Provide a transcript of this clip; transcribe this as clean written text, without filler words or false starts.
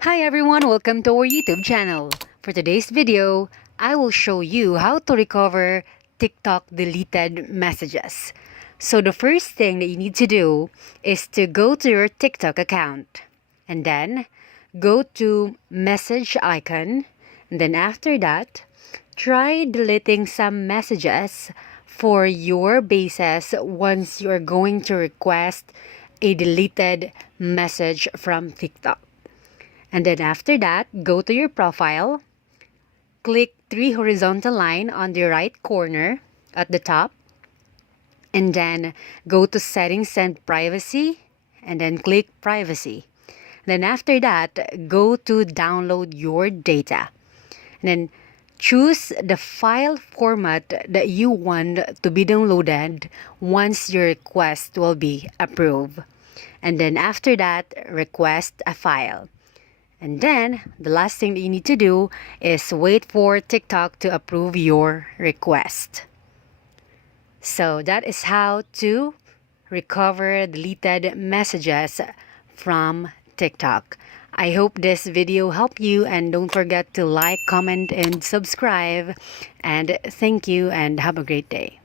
Hi everyone, welcome to our YouTube channel. For today's video, I will show you how to recover TikTok deleted messages. So the first thing that you need to do is to go to your TikTok account and then go to message icon, and then after that, try deleting some messages for your bases once you're going to request a deleted message from TikTok. And then after that, go to your profile, click three horizontal line on the right corner at the top, and then go to settings and privacy, and then click privacy. Then after that, go to download your data. And then choose the file format that you want to be downloaded once your request will be approved. And then after that, request a file. And then, the last thing that you need to do is wait for TikTok to approve your request. So that is how to recover deleted messages from TikTok. I hope this video helped you, and don't forget to like, comment, and subscribe. And thank you and have a great day.